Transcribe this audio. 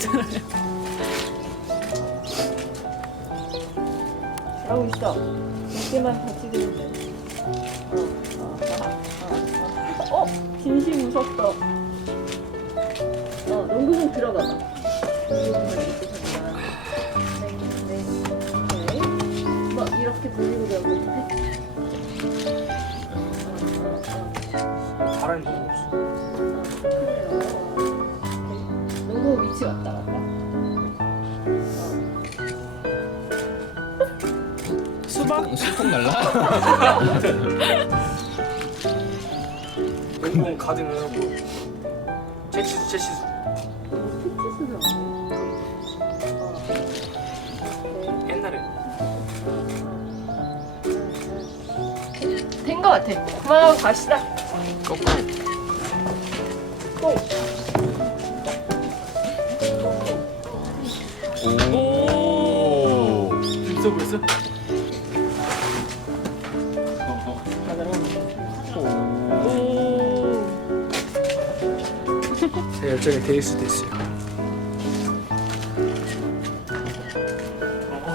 들어요. 잘하고 있어. 이렇게만 버티면 돼. 어, 어, 어. 어 진심 무섭다. 어, 농구공 들어가봐. 농구공만 이렇게 잡아. 네, 네, 네. 뭐 이렇게 돌리고 가고 있 바람이 위치 왔다 갔다. 수박? 수박 날라? 농구공 가드는 하고 제치수 제치수. 옛날에 된 거 같아. 그만하고 갑시다. 거꾸로. 고. 오. 있어 보였어? 오. 제 열정에 대일 수도 있어요.